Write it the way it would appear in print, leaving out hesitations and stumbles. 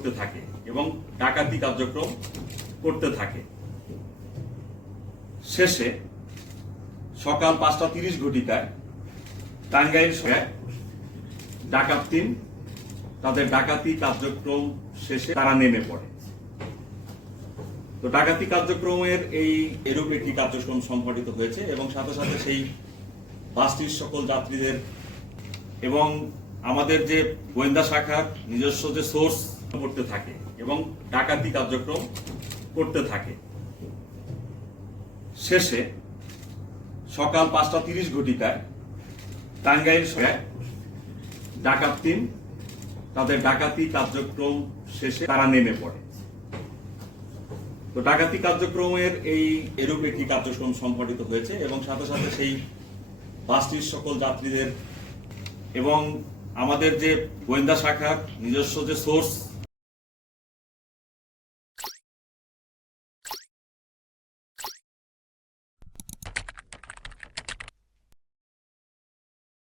করতে থাকে এবং ডাকাতি কার্যক্রম করতে থাকে। শেষে সকাল 5:30 ঘটিকায় টাঙ্গাইল শহরে ডাকাত টিম তাদের ডাকাতি কার্যক্রম শেষে তারা নেমে পড়ে। তো ডাকাতি কার্যক্রমের এরূপ একটি কার্যক্রম সংঘটিত হয়েছে এবং সাথে সাথে সেই বাসটির সকল যাত্রীদের এবং আমাদের যে গোয়েন্দা শাখার নিজস্ব যে সোর্স করতে থাকে এবং ডাকাতি কার্যক্রম করতে থাকে। শেষে সকাল 5:30 ঘটিকায় টাঙ্গাইল শহরে ডাকাত টিম তাদের ডাকাতি কার্যক্রম শেষে তারা নেমে পড়ে। তো ডাকাতি কার্যক্রমের এরূপ একটি কার্যক্রম সংঘটিত হয়েছে এবং সাথে সাথে সেই বাসটির সকল যাত্রীদের এবং আমাদের যে গোয়েন্দা শাখার নিজস্ব যে সোর্স